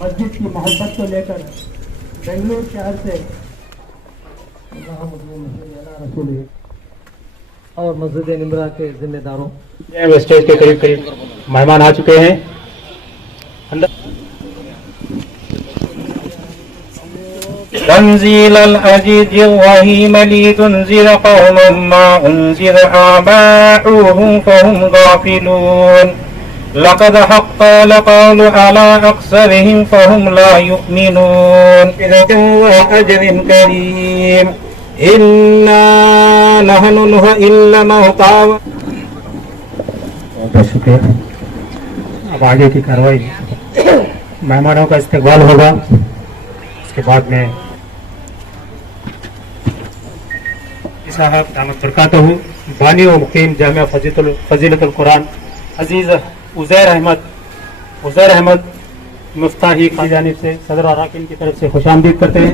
مسجد کی محبت کو لے کر بنگلور شہر سے اور مسجد نمرہ کے ذمہ داروں اسٹیج کے قریب قریب مہمان آ چکے ہیں. تنزيل العزيز الرحيم لتنذر قوما ما أنذر آباؤهم فهم غافلون لقد حق القول على أكثرهم فهم لا يؤمنون أجر كريم إنا نحن نحيي الموتى. بہت شکریہ. اب آگے کی کارروائی مہمانوں کا استقبال ہوگا. اس کے بعد میں صاحب دامت برکاتہ ہوں بانی و مقیم جامعہ فضیلت القرآن عزیز عزیر احمد مفتاحی کی جانب سے صدر اراکین کی طرف سے خوش آمدید کرتے ہیں.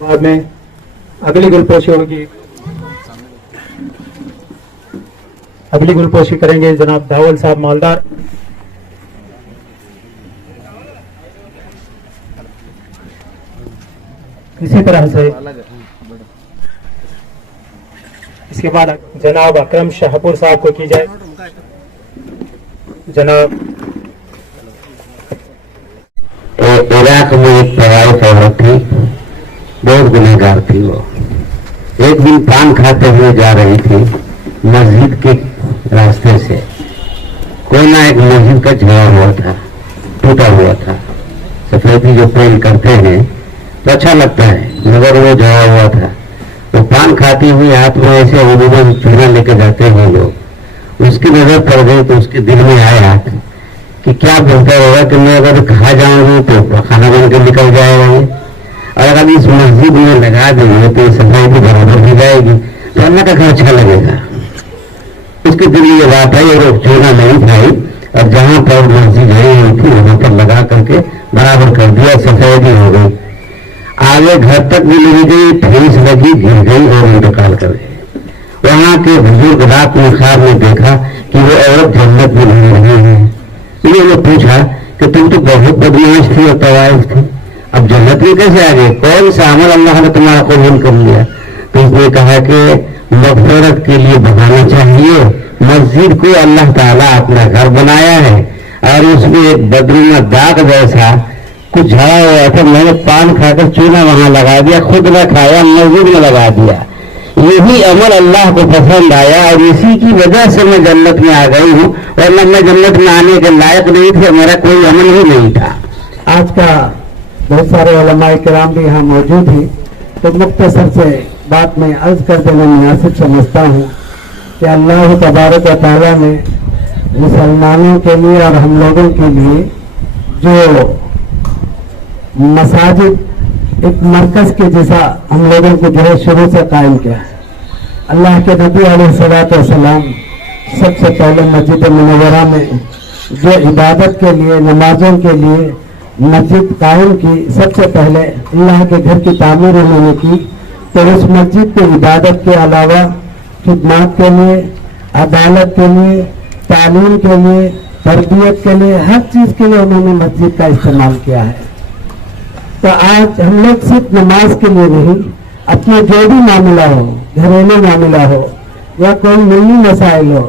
بعد میں اگلی گلپوشی کریں گے جناب داول صاحب مالدار. اسی طرح سے اس کے بعد جناب اکرم شاہپور صاحب کو کی جائے. جناب عراق میں ایک طوائف عورت تھی, بہت گنہگار تھی. وہ ایک دن پان کھاتے ہوئے جا رہی تھی مسجد کے راستے سے. کوئی نہ ایک مسجد کا جھڑا ہوا تھا, ٹوٹا ہوا تھا. سفیدی جو پین کرتے ہیں تو اچھا لگتا ہے, مگر وہ جھڑا ہوا تھا. وہ پان کھاتی ہوئی ہاتھ میں ایسے عموماً چولہا لے کے جاتے ہیں لوگ. اس کی نظر پڑ گئی تو اس کے دل میں آیا کہ کیا بہتر ہوگا کہ میں اگر کھا جاؤں گی تو کھانا بن کے نکل جائے گا, اور اگر اس مسجد میں لگا دیں گے تو صفائی کی برابر ہو جائے گی تو اللہ کا گھر اچھا لگے گا. اس کے دل یہ بات ہے اور چولہا نہیں کھائی, اور جہاں پر مسجد ہوئی تھی وہاں پر لگا کر کے برابر کر دیا, سفیدی ہو گئی. آگے گھر تک بھی نہیں گئی, ٹھیس لگی, گر گئی اور انتقال کر گئی. وہاں کے بزرگ رات میں خواب میں دیکھا کہ وہ عورت جنت میں نہیں رہی ہے. میں نے پوچھا کہ تم تو بہت بدمعاش تھی اور طوائف تھی, اب جنت میں کیسے آ گئے؟ کون سا عمل اللہ نے تمہارا قبول کر لیا؟ تو اس نے کہا کہ مغفرت کے لیے بنانا چاہیے. مسجد کو اللہ تعالیٰ اپنا گھر بنایا ہے, اور اس میں ایک بدرونہ داغ جیسا کچھ جھڑا ہوا تھا. میں نے پان کھا کر چونا وہاں لگا دیا, خود نہ کھایا, مسجد میں لگا دیا. یہی عمل اللہ کو پسند آیا اور اسی کی وجہ سے میں جنت میں آ گئی ہوں, ورنہ میں جنت میں آنے کے لائق نہیں تھی, میرا کوئی عمل ہی نہیں تھا. آج کا بہت سارے علماء کرام بھی یہاں موجود ہیں, تو مختصر سے بات میں عرض کر دینا مناسب سمجھتا ہوں کہ اللہ تبارک و تعالیٰ نے مسلمانوں کے لیے اور ہم لوگوں کے لیے جو مساجد ایک مرکز کے جیسا ہم لوگوں کو جو ہے شروع سے قائم کیا ہے. اللہ کے نبی علیہ الصلوۃ والسلام سب سے پہلے مسجد منورہ میں جو عبادت کے لیے, نمازوں کے لیے مسجد قائم کی, سب سے پہلے اللہ کے گھر کی تعمیر انہوں نے کی. تو اس مسجد کو عبادت کے علاوہ خدمات کے لیے, عدالت کے لیے, तालीम के लिए, तरबियत के लिए, हर चीज के लिए उन्होंने मस्जिद का इस्तेमाल किया है। तो आज हम लोग सिर्फ नमाज के लिए नहीं, अपना जो भी मामला हो, घरेलू मामला हो या कोई मिली मसाइल हो,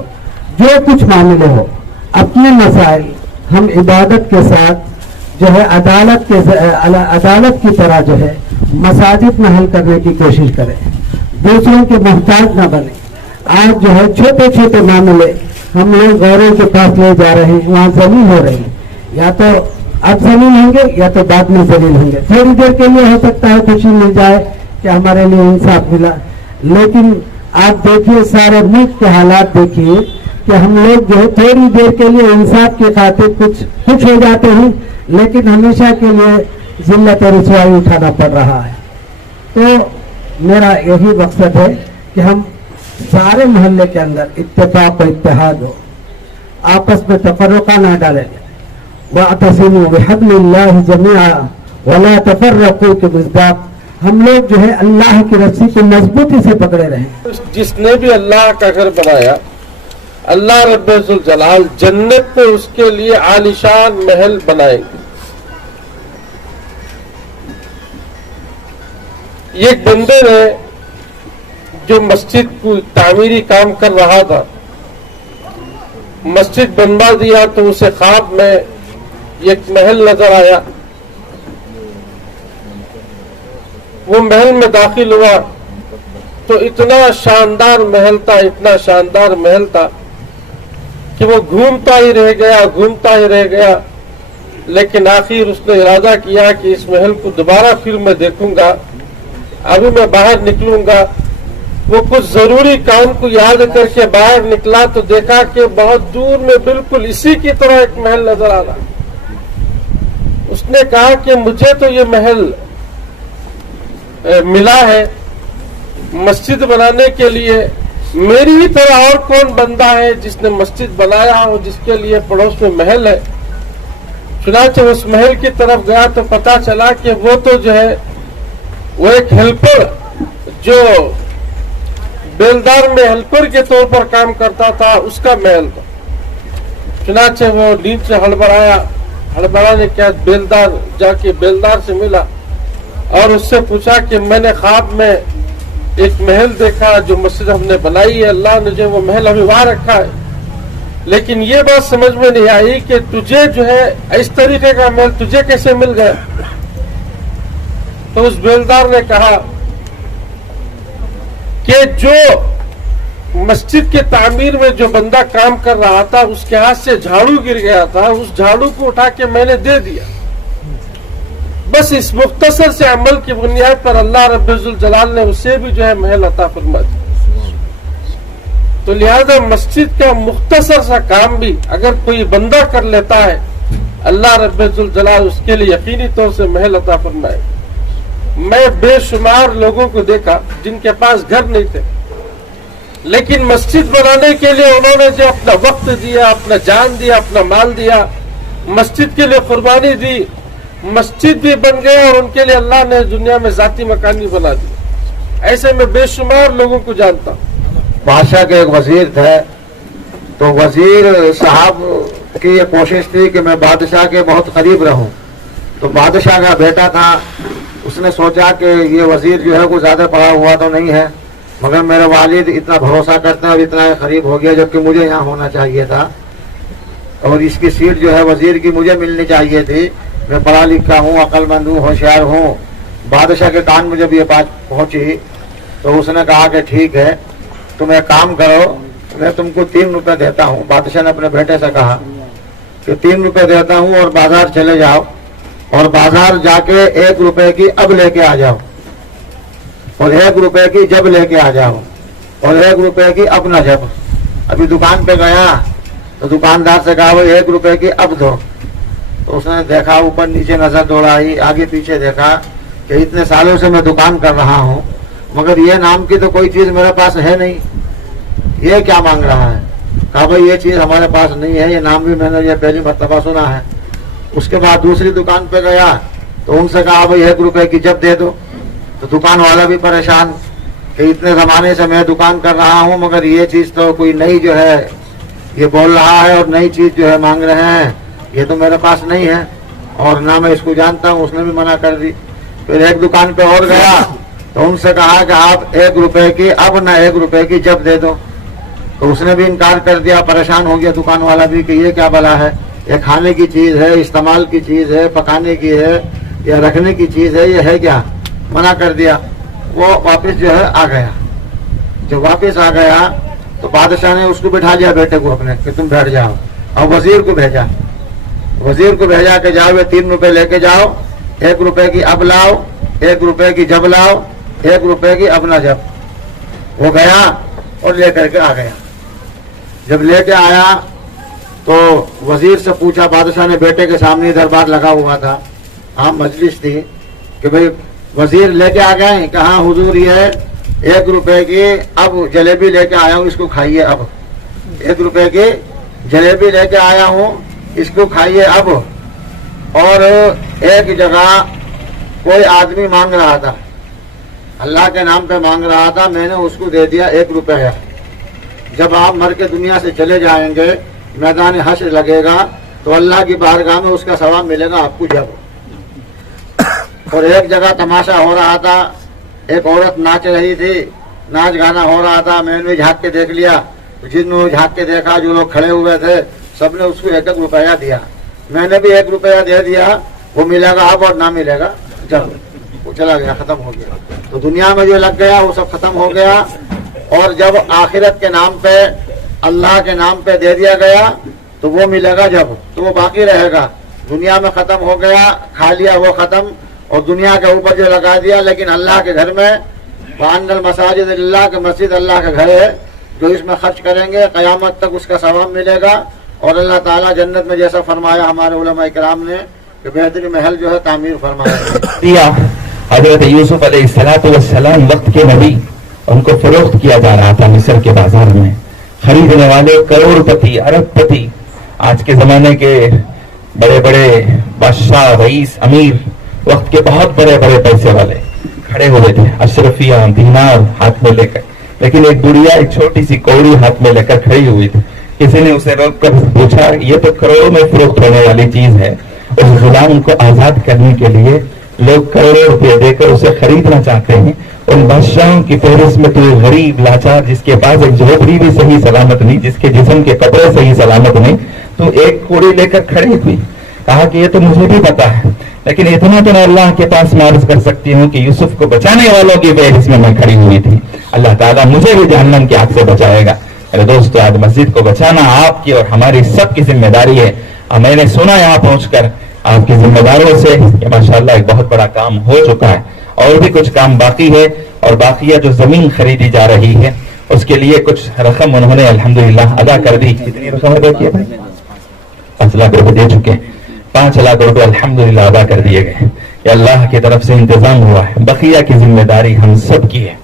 जो कुछ मामले हो, अपने मसाइल हम इबादत के साथ जो है अदालत की तरह जो है मसाजिद में हल करने की कोशिश करें, दूसरों के मोहताज न बने। आज जो है छोटे छोटे मामले हम लोग गौरों के पास ले जा रहे हैं, वहाँ जलील हो रहे हैं, या तो अब जलील होंगे या तो बाद में जलील होंगे। थोड़ी देर के लिए हो सकता है खुशी मिल जाए कि हमारे लिए इंसाफ मिला, लेकिन आप देखिए सारे मुल्क के हालात देखिए कि हम लोग जो है थोड़ी देर के लिए इंसाफ के खातिर कुछ हो जाते हैं, लेकिन हमेशा के लिए जिल्लत और रुसवाई उठाना पड़ रहा है। तो मेरा यही मकसद है कि हम सारे मोहल्ले के अंदर इत्तेफाक और इत्तेहाद हो, आपस में तफर्रुका ना डालें। वअतसिमू बिहब्लिल्लाहि जमीआ वला तफर्रकू के मिज़दाक, हम लोग जो है अल्लाह की रस्सी को मजबूती से पकड़े रहें। जिसने भी अल्लाह का घर बनाया, अल्लाह रब्बुल जलाल जन्नत में उसके लिए आलीशान महल बनाएंगे। एक बंदे ने जो मस्जिद को तामीरी काम कर रहा था, मस्जिद बनवा दिया तो उसे ख्वाब में एक महल नजर आया। वो महल में दाखिल हुआ तो इतना शानदार महल था, इतना शानदार महल था कि वो घूमता ही रह गया। लेकिन आखिर उसने इरादा किया कि इस महल को दोबारा फिर मैं देखूंगा, अभी मैं बाहर निकलूंगा। वो कुछ जरूरी काम को याद करके बाहर निकला तो देखा कि बहुत दूर में बिल्कुल इसी की तरह एक महल नजर आ रहा। उसने कहा कि मुझे तो ये महल मिला है मस्जिद बनाने के लिए, मेरी ही तरह और कौन बंदा है जिसने मस्जिद बनाया हो, जिसके लिए पड़ोस में महल है। चुनाचे उस महल की तरफ गया तो पता चला कि वो तो जो है वो एक हेल्पर, जो बेलदार में हेल्पर के तौर पर काम करता था, उसका महल था। चुनाचे वो नींद से हड़बड़ाने क्या बेलदार जाके बेलदार से मिला और उससे पूछा कि मैंने ख्वाब में एक महल देखा जो मस्जिद हमने बनाई है, अल्लाह ने जो वो महल अभी वहां रखा है, लेकिन ये बात समझ में नहीं आई कि तुझे जो है इस तरीके का महल तुझे कैसे मिल गया। तो उस बेलदार ने कहा कि जो मस्जिद के तामीर में जो बंदा काम कर रहा था उसके हाथ से झाड़ू गिर गया था, उस झाड़ू को उठा के मैंने दे दिया। बस इस मुख्तसर से अमल की बुनियाद पर अल्लाह रब्बुल जलाल ने उसे भी जो है महल अता फरमा दिया। तो लिहाजा मस्जिद का मुख्तसर सा काम भी अगर कोई बंदा कर लेता है, अल्लाह रब्बुल जलाल उसके लिए यकीनी तौर से महल अता फरमाए। मैं बेशुमार लोगों को देखा जिनके पास घर नहीं थे, लेकिन मस्जिद बनाने के लिए उन्होंने जो अपना वक्त दिया, अपना जान दिया, अपना माल दिया, मस्जिद के लिए कुर्बानी दी, मस्जिद भी बन गए और उनके लिए अल्लाह ने दुनिया में जाती मकान भी बना दी। ऐसे में बेशुमार लोगों को जानता। बादशाह के एक वजीर थे, तो वजीर साहब की ये कोशिश थी कि मैं बादशाह के बहुत करीब रहूं। तो बादशाह का बेटा था, उसने सोचा कि ये वजीर जो है कुछ ज्यादा पढ़ा हुआ तो नहीं है, मगर मेरे वालिद इतना भरोसा करते हैं और इतना करीब हो गया, जबकि मुझे यहाँ होना चाहिए था और इसकी सीट जो है वजीर की मुझे मिलनी चाहिए थी। मैं पढ़ा लिखा हूँ, अक्लमंद हूँ, होशियार हूँ। बादशाह के कान में जब ये बात पहुंची तो उसने कहा कि ठीक है, तुम एक काम करो, मैं तुमको 3 रुपए देता हूँ। बादशाह ने अपने बेटे से कहा कि 3 रुपए देता हूँ और बाजार चले जाओ और बाजार जाके 1 रुपए की अब लेके आ जाओ और 1 रुपए की जब लेके आ जाओ और 1 रुपए की अब न जब। अभी दुकान पे गया तो दुकानदार से कहा भाई 1 रुपए की अब दो। तो उसने देखा, ऊपर नीचे नजर दौड़ाई, आगे पीछे देखा कि इतने सालों से मैं दुकान कर रहा हूँ मगर ये नाम की तो कोई चीज मेरे पास है नहीं, ये क्या मांग रहा है। कहा भाई ये चीज हमारे पास नहीं है, ये नाम भी मैंने ये पहली मर्तबा सुना है। उसके बाद दूसरी दुकान पे गया तो उनसे कहा भाई 1 रुपए की जब दे दो। तो दुकान वाला भी परेशान कि इतने जमाने से मैं दुकान कर रहा हूँ मगर ये चीज तो कोई नई जो है ये बोल रहा है और नई चीज जो है मांग रहे हैं, ये तो मेरे पास नहीं है और ना मैं इसको जानता हूँ, उसने भी मना कर दी। फिर एक दुकान पे और गया तो उनसे कहा कि आप 1 रुपए की अब ना 1 रुपए की जब दे दो, तो उसने भी इनकार कर दिया। परेशान हो गया दुकान वाला भी कि ये क्या भला है, ये खाने की चीज है, इस्तेमाल की चीज है, पकाने की है या रखने की चीज है, ये है क्या, मना कर दिया। वो वापस जो है आ गया। जब वापस आ गया तो बादशाह ने उसको बिठा दिया बेटे को अपने कि तुम बैठ जाओ, और वजीर को भेजा। वजीर को भेजा के जाओ, ये 3 रुपए लेके जाओ, 1 रुपए की अब लाओ, 1 रुपए की जब लाओ, 1 रुपए की अब ना जब। वो गया और लेकर के आ गया। जब लेके आया तो वजीर से पूछा, बादशाह ने बेटे के सामने दरबार लगा हुआ था, आम मजलिस थी, कि भाई वजीर लेके आ गए, कहा हुजूर ये 1 रुपए की अब जलेबी लेके आया हूँ, इसको खाइए अब। 1 रुपए की जलेबी लेके आया हूँ, इसको खाइए अब। और एक जगह कोई आदमी मांग रहा था, अल्लाह के नाम पे मांग रहा था, मैंने उसको दे दिया 1 रुपया। जब आप मर के दुनिया से चले जाएंगे, मैदान हश्र लगेगा तो अल्लाह की बारगाह में उसका सवाब मिलेगा आपको जब। और एक जगह तमाशा हो रहा था, एक औरत नाच रही थी, नाच गाना हो रहा था, मैंने भी झांक के देख लिया। जिसने झांक के देखा, जो लोग खड़े हुए थे, सबने उसको 1-1 रुपया दिया। मैंने भी 1 रुपया दे दिया, वो मिलेगा अब और ना मिलेगा जब। वो चला गया, खत्म हो गया। तो दुनिया में जो लग गया वो सब खत्म हो गया। और जब आखिरत के नाम पे, अल्लाह के नाम पे दे दिया गया तो वो मिलेगा जब, तो वो बाकी रहेगा। दुनिया में खत्म हो गया, खा लिया वो खत्म, और दुनिया के ऊपर जो लगा दिया। लेकिन अल्लाह के घर में, वान्नल मसाजिद लिल्लाह, के मस्जिद अल्लाह का घर है, जो इसमें खर्च करेंगे कयामत तक उसका सवाब मिलेगा। और अल्लाह ताला जन्नत में जैसा फरमाया हमारे उलमा इकराम ने कि बेहतरीन महल जो है तामीर फरमाया। हजरत यूसुफ अलैहिस्सलाम वक्त के नबी, उनको फरोख्त किया जा रहा था मिस्र के बाजार में। खरीदने वाले करोड़पति, अरबपति, आज के जमाने के बड़े बड़े बादशाह, रईस, अमीर, वक्त के बहुत बड़े बड़े पैसे वाले खड़े हुए थे, अशरफिया, दीनार हाथ में लेकर। लेकिन एक बुढ़िया एक छोटी सी कौड़ी हाथ में लेकर खड़ी हुई थी। किसी ने उसे रोक कर पूछा, ये तो करोड़ों में फरोख्त होने वाली चीज है, उस गुलाम को आजाद करने के लिए लोग करोड़ों रुपए देकर उसे खरीदना चाहते हैं। उन बादशाहों की फहरिस्त में तो गरीब, लाचार, जिसके पास एक झोपड़ी भी सही सलामत नहीं, जिसके जिस्म के कपड़े सही सलामत नहीं, तो एक कौड़ी लेकर खड़ी हुई। कहा कि ये तो मुझे भी पता है, लेकिन इतना तो मैं अल्लाह के पास मार्ज कर सकती हूँ कि यूसुफ को बचाने वालों की फहरिस्त में मैं खड़ी हुई थी, अल्लाह ताला मुझे भी जहन्नम की आग से बचाएगा। मेरे दोस्तों, आज मस्जिद को बचाना आपकी और हमारी सबकी जिम्मेदारी है। मैंने सुना यहाँ पहुंचकर आपकी जिम्मेदारियों से कि माशाअल्लाह एक बहुत बड़ा काम हो चुका है, और भी कुछ काम बाकी है। और बाकी जो जमीन खरीदी जा रही है उसके लिए कुछ रकम उन्होंने अल्हम्दुलिल्लाह अदा कर दी। कितनी रकम अदा की है भाई? 5 लाख रुपए दे चुके हैं। 5 लाख रुपए अल्हम्दुलिल्लाह अदा कर दिए गए। ये अल्लाह की तरफ से इंतजाम हुआ है। बकिया की जिम्मेदारी हम सब की है।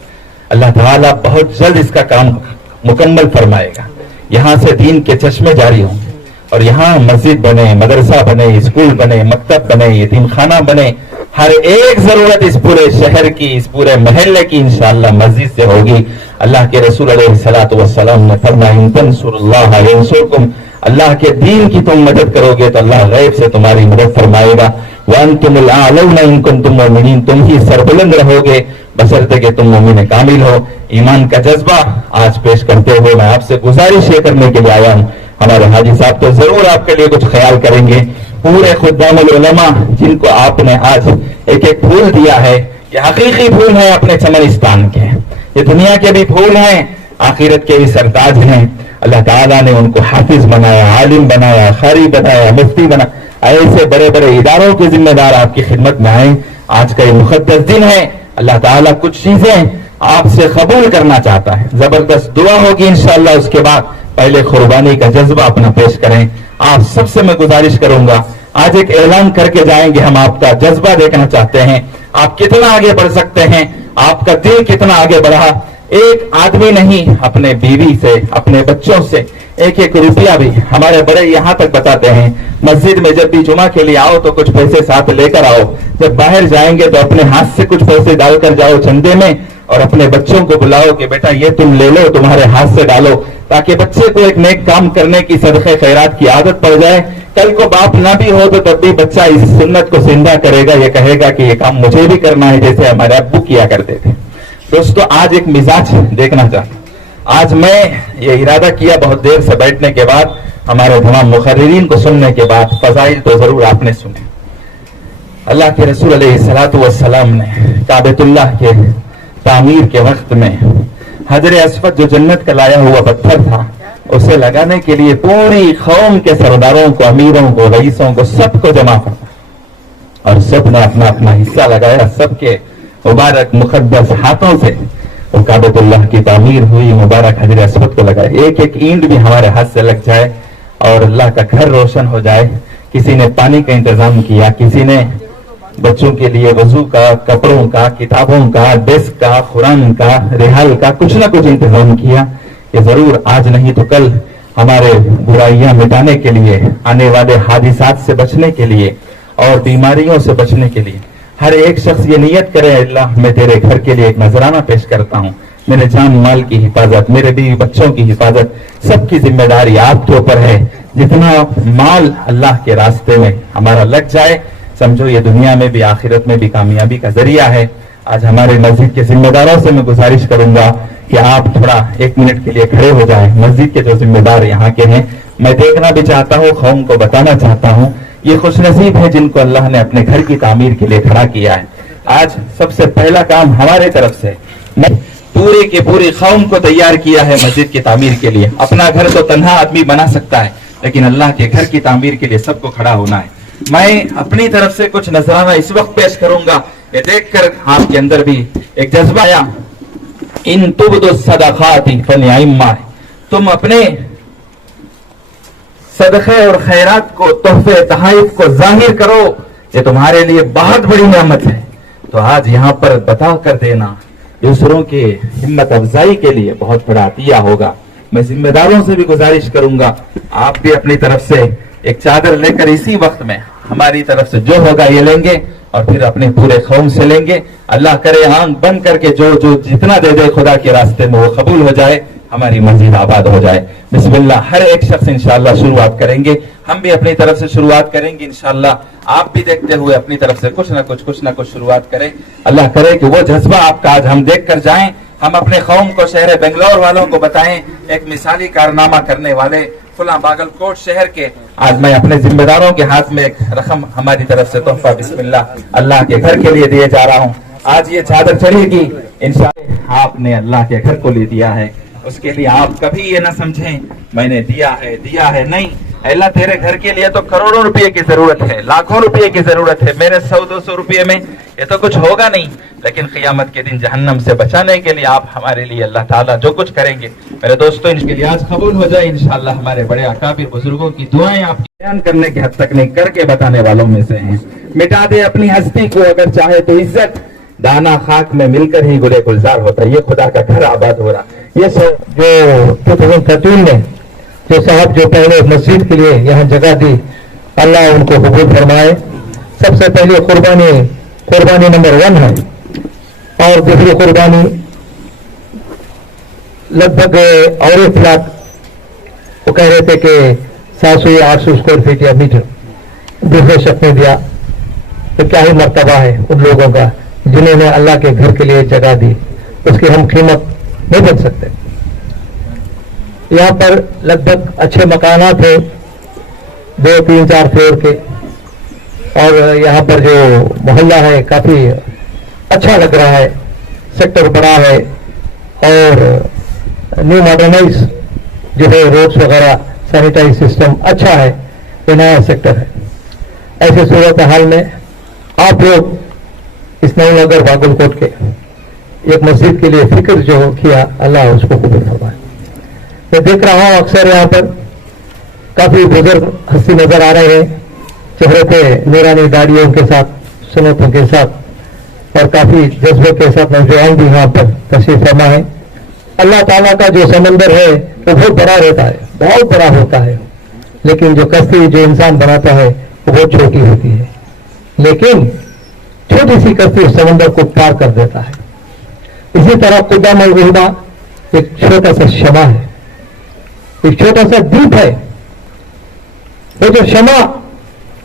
अल्लाह ताला बहुत जल्द इसका काम मुकम्मल फरमाएगा। यहाँ से दीन के चश्मे जारी होंगे, और यहाँ मस्जिद बने, मदरसा बने, स्कूल बने, मकतब बने, यतीम खाना बने। हर एक जरूरत इस पूरे शहर की, इस पूरे महल्ले की इंशाअल्लाह मस्जिद से होगी। अल्लाह के रसूल अलैहिस्सलातु वस्सलाम ने फरमाया, इन तंसुरुल्लाह यंसुरकुम, अल्लाह के दीन की तुम मदद करोगे तो अल्लाह गैब से तुम्हारी मदद फरमाएगा। व अंतुमुल आलौना इन कुंतुम मुमिनीन, तुम ही सरबुलंद रहोगे बशर्ते कि तुम मोमिन कामिल हो। ईमान का जज्बा आज पेश करते हुए मैं आपसे गुजारिश ये करने के लिए आया हूँ, हमारे हाजी साहब तो जरूर आपके लिए कुछ ख्याल करेंगे। पूरे खुद्दामुल उलमा जिनको आपने आज एक एक फूल दिया है, ये हकीकी फूल है अपने चमनिस्तान के, ये दुनिया के भी फूल हैं, आखिरत के भी सरताज हैं। अल्लाह ताला ने उनको हाफिज बनाया, आलिम बनाया, कारी बनाया, मुफ्ती बनाया। ऐसे बड़े बड़े इदारों के जिम्मेदार आपकी खिदमत में आए। आज का ये मुकद्दस दिन है, अल्लाह ताला कुछ चीजें आपसे कबूल करना चाहता है। जबरदस्त दुआ होगी इंशाअल्लाह, उसके बाद पहले कुर्बानी का जज्बा अपना पेश करें। आप सबसे मैं गुजारिश करूंगा, आज एक ऐलान करके जाएंगे, हम आपका जज्बा देखना चाहते हैं, आप कितना आगे बढ़ सकते हैं, आपका दिल कितना आगे बढ़ा। एक आदमी नहीं, अपने बीवी से, अपने बच्चों से एक एक रुपया भी, हमारे बड़े यहाँ तक बताते हैं, मस्जिद में जब भी जुमा के लिए आओ तो कुछ पैसे साथ लेकर आओ, जब बाहर जाएंगे तो अपने हाथ से कुछ पैसे डालकर जाओ चंदे में, اور اپنے بچوں کو بلاؤ کہ بیٹا یہ تم لے لو, تمہارے ہاتھ سے ڈالو, تاکہ بچے کو ایک نیک کام کرنے کی, صدقہ خیرات کی عادت پڑ جائے. کل کو باپ نہ بھی ہو تو تب بھی بچہ اس سنت کو زندہ کرے گا, یہ کہے گا کہ یہ کام مجھے بھی کرنا ہے جیسے ہمارے ابو کیا کرتے تھے. دوستو آج ایک مزاج دیکھنا چاہتا ہوں. آج میں یہ ارادہ کیا بہت دیر سے بیٹھنے کے بعد, ہمارے تمام مقررین کو سننے کے بعد, فضائل تو ضرور آپ نے سنے. اللہ کے رسول علیہ الصلوۃ والسلام نے کعبۃ اللہ کے تعمیر کے وقت میں حجر اسود جو جنت کا لایا ہوا پتھر تھا, اسے لگانے کے لیے پوری قوم کے سرداروں کو, امیروں کو, رئیسوں کو, سب کو جمع کرا اور سب نے اپنا اپنا حصہ لگایا. سب کے مبارک مقدس ہاتھوں سے وہ کعبۃ اللہ کی تعمیر ہوئی, مبارک حجر اسود کو لگائے. ایک ایک اینٹ بھی ہمارے ہاتھ سے لگ جائے اور اللہ کا گھر روشن ہو جائے. کسی نے پانی کا انتظام کیا, کسی نے بچوں کے لیے وضو کا, کپڑوں کا, کتابوں کا, ڈیسک کا, قرآن کا, رحال کا, کچھ نہ کچھ انتظام کیا. کہ ضرور آج نہیں تو کل ہمارے برائیاں مٹانے کے لیے, آنے والے حادثات سے بچنے کے لیے اور بیماریوں سے بچنے کے لیے ہر ایک شخص یہ نیت کرے, اللہ میں تیرے گھر کے لیے ایک نذرانہ پیش کرتا ہوں, میرے جان مال کی حفاظت, میرے بیوی بچوں کی حفاظت, سب کی ذمہ داری آپ کے اوپر ہے. جتنا مال اللہ کے راستے میں ہمارا لگ جائے, سمجھو یہ دنیا میں بھی آخرت میں بھی کامیابی کا ذریعہ ہے. آج ہمارے مسجد کے ذمہ داروں سے میں گزارش کروں گا کہ آپ تھوڑا 1 منٹ کے لیے کھڑے ہو جائیں. مسجد کے جو ذمہ دار یہاں کے ہیں, میں دیکھنا بھی چاہتا ہوں, قوم کو بتانا چاہتا ہوں, یہ خوش نصیب ہے جن کو اللہ نے اپنے گھر کی تعمیر کے لیے کھڑا کیا ہے. آج سب سے پہلا کام ہمارے طرف سے, میں پوری کی پوری قوم کو تیار کیا ہے مسجد کی تعمیر کے لیے. اپنا گھر تو تنہا آدمی بنا سکتا ہے, لیکن اللہ کے گھر کی تعمیر کے لیے سب کو کھڑا ہونا ہے. میں اپنی طرف سے کچھ نذرانہ اس وقت پیش کروں گا, یہ دیکھ کر آپ کے اندر بھی ایک جذبہ آیا. ان تبدوا الصدقات فنعما, تم اپنے صدقے اور خیرات کو, تحفے تحائف کو ظاہر کرو, یہ تمہارے لیے بہت بڑی نعمت ہے. تو آج یہاں پر بتا کر دینا دوسروں کے ہمت افزائی کے لیے بہت بڑا عطیہ ہوگا. میں ذمہ داروں سے بھی گزارش کروں گا, آپ بھی اپنی طرف سے ایک چادر لے کر اسی وقت میں ہماری طرف سے جو ہوگا یہ لیں گے اور پھر اپنے پورے قوم سے لیں گے. اللہ کرے آنکھ بند کر کے جو جتنا دے دے خدا کے راستے میں وہ قبول ہو جائے, ہماری مسجد آباد ہو جائے. بسم اللہ. ہر ایک شخص انشاءاللہ شروعات کریں گے, ہم بھی اپنی طرف سے شروعات کریں گے انشاءاللہ. آپ بھی دیکھتے ہوئے اپنی طرف سے کچھ نہ کچھ شروعات کریں. اللہ کرے کہ وہ جذبہ آپ کا آج ہم دیکھ کر جائیں, ہم اپنے قوم کو, شہر بنگلور والوں کو بتائیں ایک مثالی کارنامہ کرنے والے فلاں باگل کوٹ شہر کے. آج میں اپنے ذمہ داروں کے ہاتھ میں ایک رقم ہماری طرف سے تحفہ بسم اللہ کے گھر کے لیے دیے جا رہا ہوں. آج یہ چادر چڑھے گی انشاءاللہ, آپ نے اللہ کے گھر کو لے دیا ہے, اس کے لیے آپ کبھی یہ نہ سمجھیں میں نے دیا ہے. نہیں, اللہ تیرے گھر کے لیے تو کروڑوں روپے کی ضرورت ہے, لاکھوں روپے کی ضرورت ہے. میرے 100-200 روپے میں یہ تو کچھ ہوگا نہیں, لیکن قیامت کے دن جہنم سے بچانے کے لیے آپ ہمارے لیے اللہ تعالیٰ جو کچھ کریں گے میرے دوستوں ان کے لیے آج قبول ہو جائے انشاءاللہ. ہمارے بڑے اکابر بزرگوں کی دعائیں آپ بیان کرنے کی حد تک نہیں, کر کے بتانے والوں میں سے ہیں. مٹا دے اپنی ہستی کو اگر چاہے تو عزت, دانا خاک میں مل کر ہی گلے گلزار ہوتا ہے. یہ خدا کا گھر آباد ہو رہا. یہ سب جو 2013 میں جو صاحب جو پہلے مسجد کے لیے یہاں جگہ دی, اللہ ان کو قبول فرمائے. سب سے پہلے قربانی نمبر 1 ہے, اور دوسری قربانی لگ بھگ اور 1 لاکھ, وہ کہہ رہے تھے کہ 700-800 اسکوائر فیٹ یا میٹر دوسرے شخص نے دیا. تو کیا ہی مرتبہ ہے ان لوگوں کا جنہوں نے اللہ کے گھر کے لیے جگہ دی, اس کی ہم قیمت نہیں بن سکتے. یہاں پر لگ بھگ اچھے مکانات ہیں 2-3-4 فلور کے, اور یہاں پر جو محلہ ہے کافی اچھا لگ رہا ہے. سیکٹر بڑا ہے اور نیو ماڈرنائز جو ہے روڈس وغیرہ, سینیٹائز سسٹم اچھا ہے. یہ نیا سیکٹر ہے. ایسے صورتحال میں آپ لوگ اس نئی نگر باگل کوٹ کے ایک مسجد کے لیے فکر جو کیا, اللہ اس کو قبول فرمائے. میں دیکھ رہا ہوں اکثر یہاں پر کافی بزرگ ہستی نظر آ رہے ہیں, چہرے پہ نورانی داڑھیوں کے ساتھ, سنتوں کے ساتھ, اور کافی جذبے کے ساتھ نوجوان بھی یہاں پر تشریف فرما ہے. اللہ تعالیٰ کا جو سمندر ہے وہ بہت بڑا رہتا ہے, بہت بڑا ہوتا ہے, لیکن جو کشتی جو انسان بناتا ہے وہ بہت چھوٹی ہوتی ہے. لیکن چھوٹی سی کشتی اس سمندر کو پار کر دیتا ہے. इसी तरह खुदाम अल-रहमा एक छोटा सा शमा है, एक छोटा सा दीप है। वो जो शमा,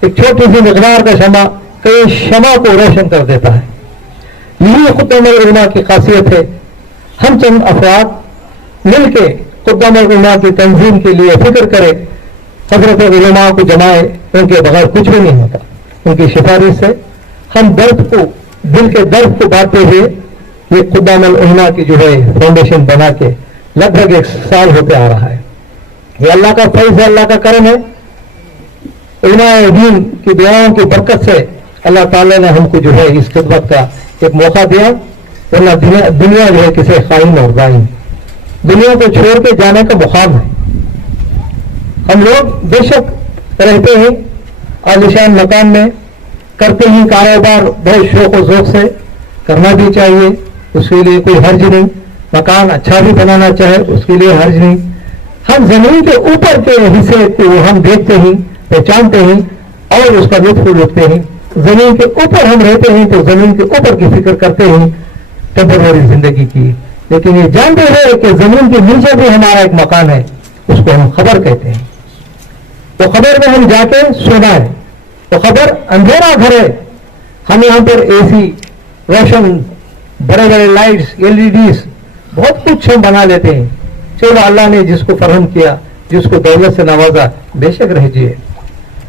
एक छोटी सी मिकदार का शमा कई शमा को रोशन कर देता है। यही खुदाम अल-रहमा की खासियत है। हम चंद अफराद मिलके खुदाम अल-रहमा की तंजीम के लिए फिक्र करें, हजरत उलमा को जमाए, उनके बगैर कुछ भी नहीं होता। उनकी सिफारिश से हम दर्द को, दिल के दर्द को बांटते हुए ये खुदाम अल-रहमा की जो है फाउंडेशन बना के लगभग 1 साल होते आ रहा है। ये अल्लाह का फैज़ है, अल्लाह का करम है। उलमाए दीन की दुआओं की बरकत से अल्लाह ताला ने हमको जो है इस खिदमत का एक मौका दिया, वरना दुनिया जो है किसे खाइन और दाइन, दुनिया को छोड़ के जाने का मुकाम है। हम लोग बेशक रहते हैं आलिशान मकान में, करते ही कारोबार बहुत शौक और ज़ौक़ से, करना भी चाहिए, उसके लिए कोई हर्ज नहीं। मकान अच्छा भी बनाना चाहे उसके लिए हर्ज नहीं। हम जमीन के ऊपर के हिस्से को हम देखते ही, पहचानते हैं और उसका लुत्फ उठाते हैं। जमीन के ऊपर हम रहते हैं तो जमीन के ऊपर की फिक्र करते हैं टेम्पररी जिंदगी की, लेकिन ये जानते हैं कि जमीन के नीचे भी हमारा एक मकान है, उसको हम खबर कहते हैं। तो खबर में हम जाके सोना है, तो खबर अंधेरा घर है। हम यहां पर एसी, रोशन, बड़े बड़े लाइट्स, एलईडीज, बहुत कुछ हम बना लेते हैं। चलो अल्लाह ने जिसको फरहम किया, जिसको दौलत से नवाजा, बेशक रहिए,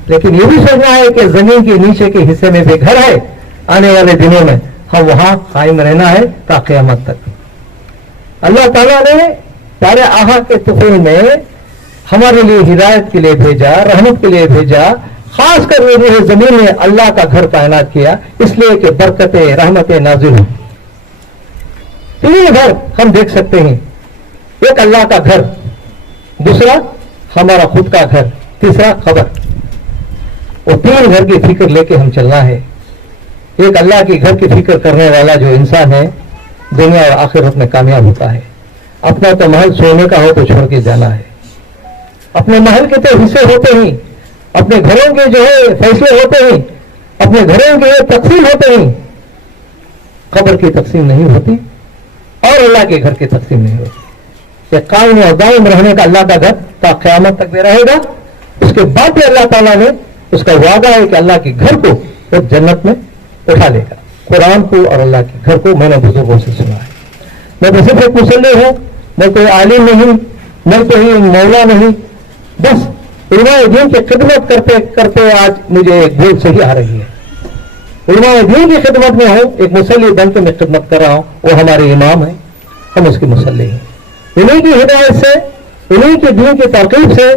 लेकिन ये भी सोचना है कि जमीन के नीचे के हिस्से में भी घर है। आने वाले दिनों में हम वहां कायम रहना है ता क़यामत तक। अल्लाह ताला ने प्यारे आहा के तुफैल में हमारे लिए हिदायत के लिए भेजा, रहमत के लिए भेजा, खास कर ये जमीन में अल्लाह का घर तैनात किया, इसलिए कि बरकतें, रहमतें नाजिल हो। 3 घर हम देख सकते हैं, एक अल्लाह का घर, दूसरा हमारा खुद का घर, तीसरा खबर। और 3 घर की फिक्र लेके हम चलना है। एक अल्लाह की घर की फिक्र करने वाला जो इंसान है, दुनिया और आखिरत में कामयाब होता है। अपना तो महल सोने का हो तो छोड़ के जाना है। अपने महल के तो हिस्से होते ही, अपने घरों के जो है फैसले होते ही, अपने घरों के तकसीम होते ही, खबर की तकसीम नहीं होती और अल्लाह के घर की तकसीम नहीं होती। ये कायम और दायम रहने का अल्लाह का घर ता क़यामत तक भी रहेगा। उसके बाद भी अल्लाह ताला ने उसका वादा है कि अल्लाह के घर को वो जन्नत में उठा लेगा। कुरान को और अल्लाह के घर को मैंने बुजुर्गों से सुना है। मैं तो सिर्फ एक मुसल्ली हूं, मैं कोई आलिम नहीं, मैं कोई मौला नहीं, बस उलमाए दीन की खिदमत करते करते आज मुझे एक भूल सही आ रही है। उलमाए दीन की खिदमत में हूं, एक मुसल्ली बन के मैं खिदमत कर रहा हूं। वो हमारे इमाम है, हम उसके मुसल्ली हैं। उन्हीं की हिदायत से, उन्हीं के दीन की तरकीब से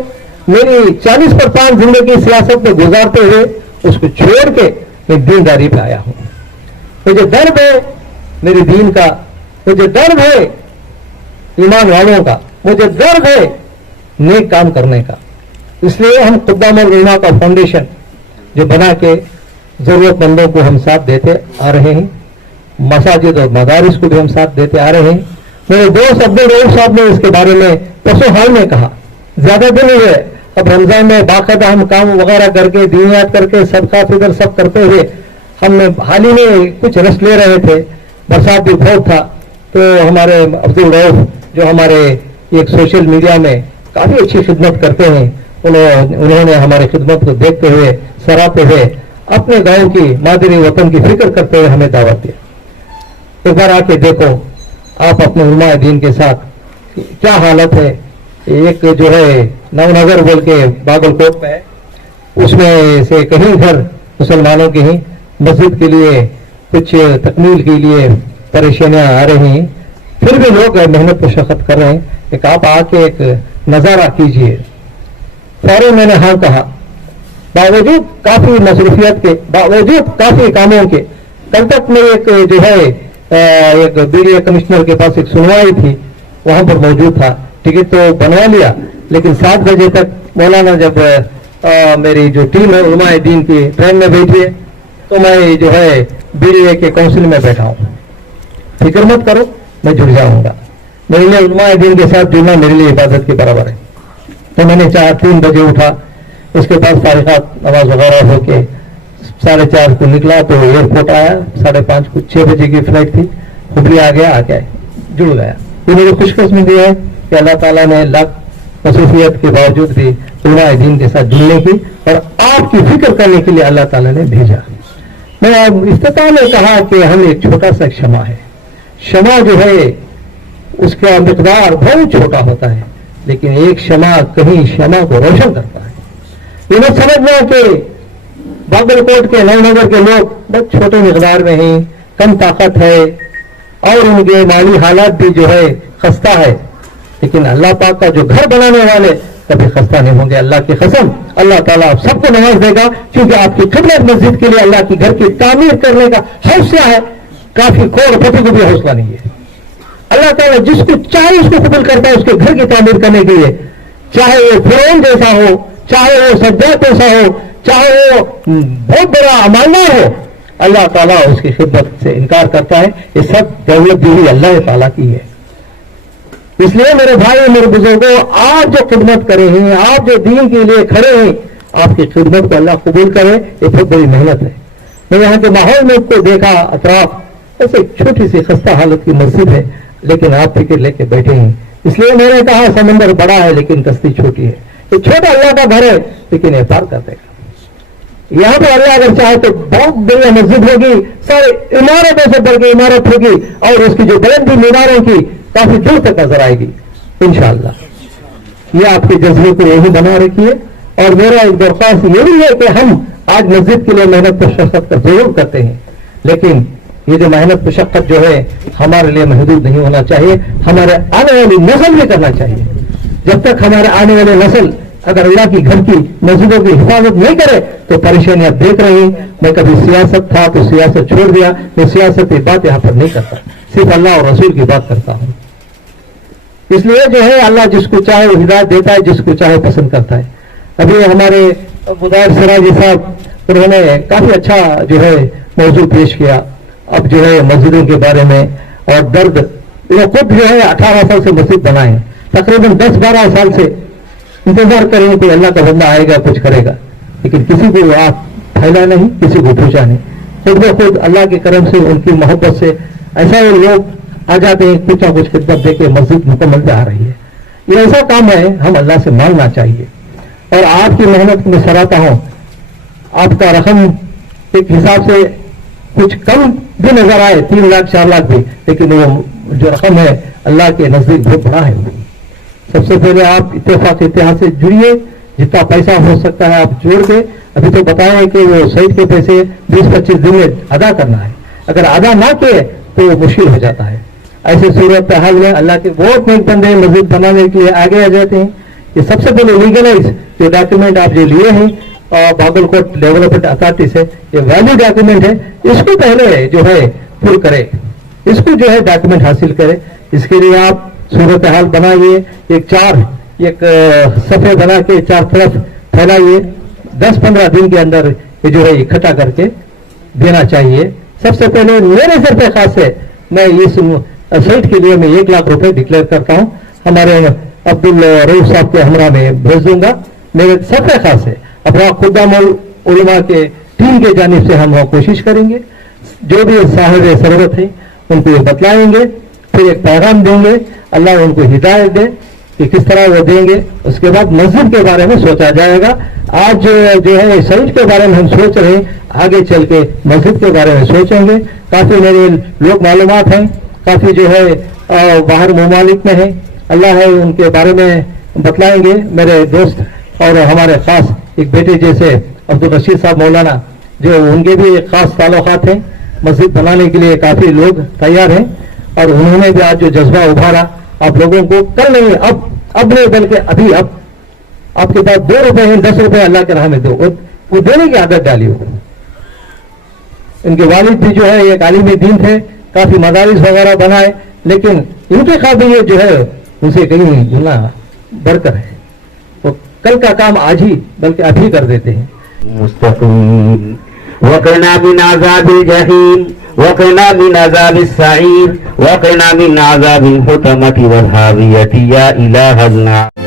मेरी 40 पर 5 जिंदगी सियासत में गुजारते हुए उसको छोड़ के मैं दीनदारी पे आया हूं। मुझे दर्द है मेरे दीन का, मुझे दर्द है ईमान वालों का, मुझे दर्द है नेक काम करने का। इसलिए हम खुदाम अल-रहमा का फाउंडेशन जो बना के जरूरतमंदों को हम साथ देते आ रहे हैं, मसाजिद और मदारिस को भी हम साथ देते आ रहे हैं। मेरे दोस्त अब्दुल रऊफ साहब ने इसके बारे में परसों हाल में कहा, ज्यादा दिन हुए, अब रमजान में बाकायदा हम काम वगैरह करके, दीनियात करके, सबका फिक्र सब करते हुए हम हाल ही में कुछ रेस्ट ले रहे थे, बरसात भी बहुत था। तो हमारे अब्दुल रऊफ जो हमारे एक सोशल मीडिया में काफी अच्छी खिदमत करते हैं, उन्होंने हमारी खिदमत को देखते हुए, सराहते हुए, अपने गांव की, मादरी वतन की फिक्र करते हुए हमें दावत दिया। एक बार आके देखो आप अपने उलमाए दीन के साथ क्या हालत है। एक जो है नवनगर बोल के बागलकोट में है, उसमें से कहीं घर मुसलमानों के ही मस्जिद के लिए कुछ तकमील के लिए परेशानियां आ रही हैं, फिर भी लोग मेहनत मशक्कत कर रहे हैं। एक आप आके एक नजारा कीजिए। फौरन मैंने हाँ कहा, बावजूद काफी मसरूफियत के, बावजूद काफी कामों के। कल तक मैं एक जो है एक बीडीए कमिश्नर के पास एक सुनवाई थी, वहां पर मौजूद था, टिकट तो बनवा लिया, लेकिन 7 बजे तक मौलाना जब मेरी जो टीम है उलमाए दीन की ट्रेन में बैठी है, तो मैं जो है बीडीए के काउंसिल में बैठा हूं। फिक्र मत करो, मैं जुड़ जाऊंगा। मेरे लिए उलमाए दीन के साथ जुड़ना मेरे लिए इबादत के बराबर है। तो मैंने 3 बजे उठा, उसके बाद फारिगात नमाज वगैरह होके 4:30 को निकला, तो एयरपोर्ट आया 5:30 को, 6 बजे की फ्लाइट थी। خوبی آ گیا جڑ گیا. یہ میری خوش قسمتی ہے کہ اللہ تعالیٰ نے لاکھ مصروفیت کے باوجود بھی علماء دین کے ساتھ جڑنے کی اور آپ کی فکر کرنے کے لیے اللہ تعالیٰ نے بھیجا. میں افتتاح میں کہا کہ ہم ایک چھوٹا سا شمع ہے. شمع جو ہے اس کا مقدار بہت چھوٹا ہوتا ہے، لیکن ایک شمع کہیں شمع کو روشن کرتا ہے. یہ مت سمجھنا کہ باگل کوٹ کے نو نگر کے لوگ بہت چھوٹے مقدار میں ہیں، کم طاقت ہے اور ان کے مالی حالات بھی جو ہے خستہ ہے، لیکن اللہ پاک کا جو گھر بنانے والے کبھی خستہ نہیں ہوں گے. اللہ کی قسم اللہ تعالیٰ آپ سب کو نواز دے گا، کیونکہ آپ کی خدمت مسجد کے لیے اللہ کی گھر کی تعمیر کرنے کا حوصلہ ہے. کافی کروڑ پتی کو بھی حوصلہ نہیں ہے. اللہ تعالیٰ جس کو چاہے اس کو قبول کرتا ہے اس کے گھر کی تعمیر کرنے کے لیے، چاہے وہ فرعون جیسا ہو، چاہے وہ سجاد جیسا ہو، چاہے وہ بہت بڑا مالدار ہو. اللہ تعالیٰ اس کی خدمت سے انکار کرتا ہے. یہ سب دولت بھی ہوئی اللہ تعالیٰ کی ہے. اس لیے میرے بھائی میرے بزرگوں، آپ جو خدمت کرے ہیں، آپ جو دین کے لیے کھڑے ہیں، آپ کی خدمت کو اللہ قبول کرے. یہ بہت بڑی محنت ہے. میں یہاں کے ماحول میں کو دیکھا، اطراف ایسے چھوٹی سی خستہ حالت کی مسجد ہے، لیکن آپ فکر لے کے بیٹھے ہیں. اس لیے میں نے کہا سمندر بڑا ہے لیکن کشتی چھوٹی ہے. یہ چھوٹا اللہ کا گھر ہے لیکن یہ پار کر دے گا. یہاں پہ اللہ اگر چاہے تو بہت بڑی مسجد ہوگی، سارے عمارتوں سے بڑھ کے عمارت ہوگی اور اس کی جو بلندی میناروں کی کافی دور تک نظر آئے گی انشاءاللہ. یہ آپ کے جذبے کو یہی بنا رکھیے. اور میرا ایک درخواست یہ بھی ہے کہ ہم آج مسجد کے لیے محنت مشقت کا ضرور کرتے ہیں، لیکن یہ جو محنت مشقت جو ہے ہمارے لیے محدود نہیں ہونا چاہیے. ہمارے آنے والی نسل بھی کرنا چاہیے. جب تک ہمارے آنے والے نسل اگر اللہ کی گھر کی مسجدوں کی حفاظت نہیں کرے تو پریشانیاں دیکھ رہی ہیں. میں کبھی سیاست تھا تو سیاست چھوڑ دیا. میں سیاست کی بات یہاں پر نہیں کرتا، صرف اللہ اور رسول کی بات کرتا ہوں. اس لیے جو ہے اللہ جس کو چاہے وہ ہدایت دیتا ہے، جس کو چاہے پسند کرتا ہے. ابھی ہمارے مدیر سراجی صاحب انہوں نے کافی اچھا جو ہے موضوع پیش کیا. اب جو ہے مسجدوں کے بارے میں اور درد، خود جو ہے 18 سال سے مسجد بنائے، تقریباً 10-12 سال سے انتظار کریں کہ اللہ کا بندہ آئے گا کچھ کرے گا، لیکن کسی کو آپ پھیلا نہیں، کسی کو پوچھا نہیں. خود بخود اللہ کے کرم سے ان کی محبت سے ایسا وہ لوگ آ جاتے ہیں، کچھ نہ کچھ خدمت دے کے مسجد مکمل پہ آ رہی ہے. یہ ایسا کام ہے ہم اللہ سے مانگنا چاہیے. اور آپ کی محنت میں سراہتا ہوں. آپ کا رقم ایک حساب سے کچھ کم بھی نظر آئے، 3 لاکھ 4 لاکھ بھی، لیکن وہ جو رقم ہے اللہ کے نزدیک بہت بڑا ہے. سب سے پہلے آپ اتفاق اتحاد سے جڑیے، جتنا پیسہ ہو سکتا ہے آپ جوڑ کے. ابھی تو بتائیں کہ وہ سعید کے پیسے 20-25 دن میں ادا کرنا ہے. اگر ادا نہ کیے تو وہ مشکل ہو جاتا ہے. ایسے صورت حال میں اللہ کے بہت نیک بندے مسجد بنانے کے لیے آگے آ جاتے ہیں. یہ سب سے پہلے لیگلائز جو ڈاکیومنٹ آپ جو لیے ہیں باگل کوٹ ڈیولپمنٹ اتھارٹی سے، یہ ویلیڈ ڈاکیومنٹ ہے. اس کو پہلے جو ہے پھر کرے، اس کو جو ہے ڈاکیومنٹ حاصل کرے. اس کے لیے آپ صورتحال بنائیے، ایک صفحے بنا کے 4 طرف پھیلائیے. 10-15 دن کے اندر یہ جو ہے اکٹھا کر کے دینا چاہیے. سب سے پہلے میرے سر پہ خاص ہے، میں اس سائٹ کے لیے میں 1 لاکھ روپے ڈکلیئر کرتا ہوں. ہمارے عبدالرؤف صاحب کے ہمراہ میں بھیج دوں گا. میرے سر پہ خاص ہے. اپنا خدام علماء کے ٹیم کی جانب سے ہم کوشش کریں گے، جو بھی صاحب ضرورت ہے ان کو یہ بتلائیں گے، پھر ایک پیغام دیں گے. اللہ ان کو ہدایت دے کہ کس طرح وہ دیں گے. اس کے بعد مسجد کے بارے میں سوچا جائے گا. آج جو ہے سائٹ کے بارے میں ہم سوچ رہے ہیں، آگے چل کے مسجد کے بارے میں سوچیں گے. کافی میرے لوگ معلومات ہیں، کافی جو ہے باہر ممالک میں ہیں، اللہ ہے ان کے بارے میں بتلائیں گے. میرے دوست اور ہمارے خاص ایک بیٹے جیسے عبدالرشید صاحب مولانا، جو ان کے بھی خاص تعلقات ہیں، مسجد بنانے کے لیے کافی لوگ تیار ہیں. اور انہوں نے بھی آج جو جذبہ ابھارا آپ لوگوں کو، کل نہیں اب نہیں بلکہ ابھی اب آپ کے پاس 2 روپے ہیں، 10 روپے اللہ کے راہ میں دو، وہ دینے کی عادت ڈالی ہو. ان کے والد بھی جو ہے ایک عالم دین تھے، کافی مدارس وغیرہ بنائے، لیکن ان کی قابلیت جو ہے ان سے کہیں گنا بڑھ کر ہے. وہ کل کا کام آج ہی بلکہ ابھی کر دیتے ہیں. مستقیم وقنا من عذاب الجحیم وقنا من عذاب السعیر وقنا من عذاب الحطمة والحاویة یا الہ النار.